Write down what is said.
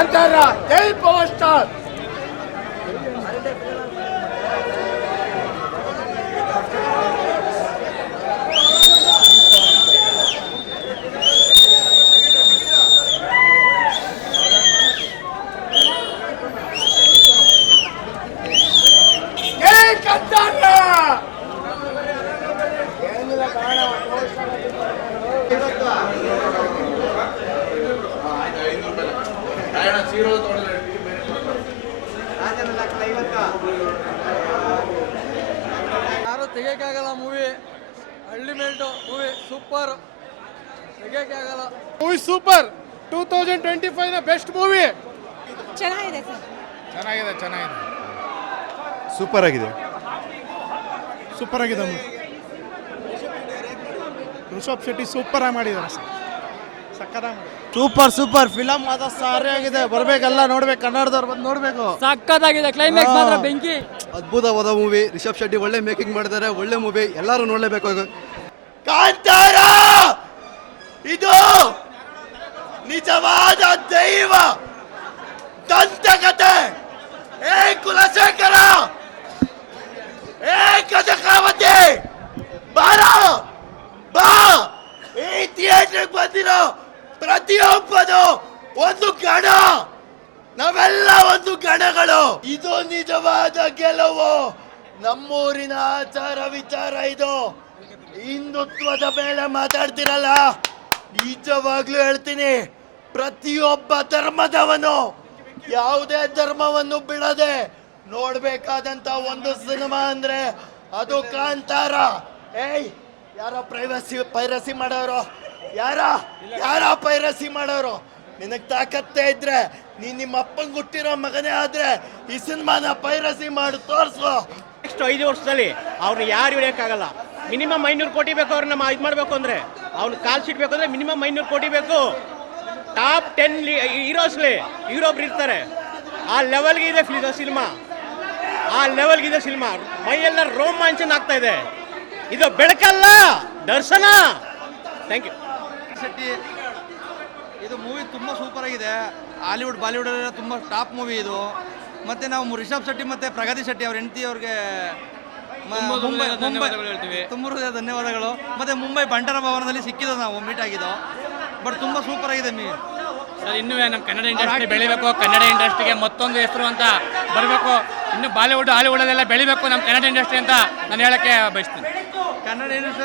అంటారా జై power star. Thank you. ತೆಗಿಯೋಕ್ಕಾಗಲ್ಲ movie ultimate movie super ತೆಗಿಯೋಕ್ಕಾಗಲ್ಲ. Movie super two thousand twenty ಫೈವ್ನ best movie ಚೆನ್ನಾಗಿದೆ sir. ಚೆನ್ನಾಗಿದೆ ಚೆನ್ನಾಗಿದೆ. ಸೂಪರ್ ಆಗಿದೆ. ಸೂಪರ್ ಆಗಿದೆ. ಋಷಭ್ ಶೆಟ್ಟಿ ಸೂಪರ್ ಆಗಿ ಮಾಡಿದ್ದಾರೆ ಸರ್. Super super. ಫಿಲಮ್ ಮಾತ್ರ ಸಾರಿಯಾಗಿದೆ ಆಗಿದೆ. ಬರ್ಬೇಕಲ್ಲ ನೋಡ್ಬೇಕು. ಕನ್ನಡದವ್ರು ಬಂದು ನೋಡ್ಬೇಕು. ಸಕ್ಕತ್ತಾಗಿದೆ. ಕ್ಲೈಮ್ಯಾಕ್ಸ್ ಮಾತ್ರ ಬೆಂಕಿ. ಅದ್ಭುತವಾದ ಮೂವಿ ರಿಷಬ್ ಶೆಟ್ಟಿ ಒಳ್ಳೆ ಮೇಕಿಂಗ್ ಮಾಡಿದ್ದಾರೆ. ಒಳ್ಳೆ ಮೂವಿ ಎಲ್ಲರೂ ನೋಡ್ಲೇಬೇಕು ಕಾಂತಾರ! ಇದು ನಿಜವಾದ ದೈವ! ದಂತಕತೆ! ಏ ಕುಲಶೇಖರ! ಏ ಕಜಕಾವತಿ ಬಾರ! ಬಾ! ಈ ಥಿಯೇಟ್ರಿಗೆ ಬಂದಿರೋ ಪ್ರತಿಯೊಬ್ಬನು ಒಂದು ಗಣ. ನಾವೆಲ್ಲ ಒಂದು ಗಣಗಳು. ಇದು ನಿಜವಾದ ಗೆಲುವು. ನಮ್ಮೂರಿನ ಆಚಾರ ವಿಚಾರ ಇದು. ಹಿಂದುತ್ವದ ಮೇಲೆ ಮಾತಾಡ್ತಿರಲ್ಲ? ನಿಜವಾಗ್ಲೂ ಹೇಳ್ತೀನಿ, ಪ್ರತಿಯೊಬ್ಬ ಧರ್ಮದವನು ಯಾವುದೇ ಧರ್ಮವನ್ನು ಬಿಡದೆ ನೋಡ್ಬೇಕಾದಂತ ಒಂದು ಸಿನಿಮಾ ಅಂದ್ರೆ ಅದು ಕಾಂತಾರ. ಏಯ್, ಯಾರೋ ಪ್ರೈವಸಿ ಪೈರಸಿ ಮಾಡೋರು. ಯಾರ? ಯಾರ ಪೈರಸಿ ಮಾಡೋರು? ನಿನಗೆ ತಾಕತ್ತೆ ಇದ್ರೆ, ನೀನ್ ನಿಮ್ಮ ಅಪ್ಪನ ಹುಟ್ಟಿರೋ ಮಗನೇ ಆದ್ರೆ ಈ ಸಿನಿಮಾನ ಪೈರಸಿ ಮಾಡಿ, ತೋರ್ಸು. ನೆಕ್ಸ್ಟ್ ಐದು ವರ್ಷದಲ್ಲಿ ಅವ್ರನ್ನ ಯಾರು ಹಿಡಿಯೋಕ್ಕಾಗಲ್ಲ. ಮಿನಿಮಮ್ ಐನೂರು ಕೋಟಿ ಬೇಕು ಅವ್ರನ್ನ ಇದು ಮಾಡಬೇಕು ಅಂದ್ರೆ. ಅವ್ನು ಕಾಲ್ ಶೀಟ್ ಬೇಕು ಅಂದ್ರೆ ಮಿನಿಮಮ್ ಐನೂರು ಕೋಟಿ ಬೇಕು. ಟಾಪ್ ಟೆನ್ ಹೀರೋಸ್ಲಿ ಹೀರೋಬ್ರು ಇರ್ತಾರೆ. ಆ ಲೆವೆಲ್ಗೆ ಇದೆ ಸಿನಿಮಾ. ಆ ಲೆವೆಲ್ಗೆ ಇದೆ ಸಿನಿಮಾ. ಮೈಯೆಲ್ಲ ರೋಮಾಂಚನ ಆಗ್ತಾ ಇದೆ. ಇದು ಬೆಳಕಲ್ಲ, ದರ್ಶನ. Thank you Shetty. ಇದು ಮೂವಿ ತುಂಬ ಸೂಪರ್ ಆಗಿದೆ. ಹಾಲಿವುಡ್ ಬಾಲಿವುಡ್ ಅಲ್ಲಿ ತುಂಬ ಟಾಪ್ ಮೂವಿ ಇದು. ಮತ್ತೆ ನಾವು ರಿಷಬ್ ಶೆಟ್ಟಿ ಮತ್ತೆ ಪ್ರಗತಿ ಶೆಟ್ಟಿ ಅವ್ರ ಹೆಂಡತಿ ಅವ್ರಿಗೆ ತುಂಬ ಹೃದಯ ಧನ್ಯವಾದಗಳು ಮತ್ತೆ ಮುಂಬೈ ಬಂಟರ ಭವನದಲ್ಲಿ ಸಿಕ್ಕಿದ್ದು ನಾವು ಮೀಟ್ ಆಗಿದ್ದು. ಬಟ್ ತುಂಬ ಸೂಪರ್ ಆಗಿದೆ ಮೀ ಸರ್ ಇನ್ನೂ ನಮ್ಮ ಕನ್ನಡ ಇಂಡಸ್ಟ್ರಿ ಬೆಳಿಬೇಕು ಕನ್ನಡ ಇಂಡಸ್ಟ್ರಿಗೆ ಮತ್ತೊಂದು ಹೆಸರು ಅಂತ ಬರಬೇಕು. ಇನ್ನು ಬಾಲಿವುಡ್ ಹಾಲಿವುಡಲ್ಲೆಲ್ಲ ಬೆಳಿಬೇಕು ನಮ್ಮ ಕನ್ನಡ ಇಂಡಸ್ಟ್ರಿ ಅಂತ ನಾನು ಹೇಳಕ್ಕೆ ಬಯಸ್ತೀನಿ. ಕನ್ನಡ ಇಂಡಸ್ಟ್ರಿ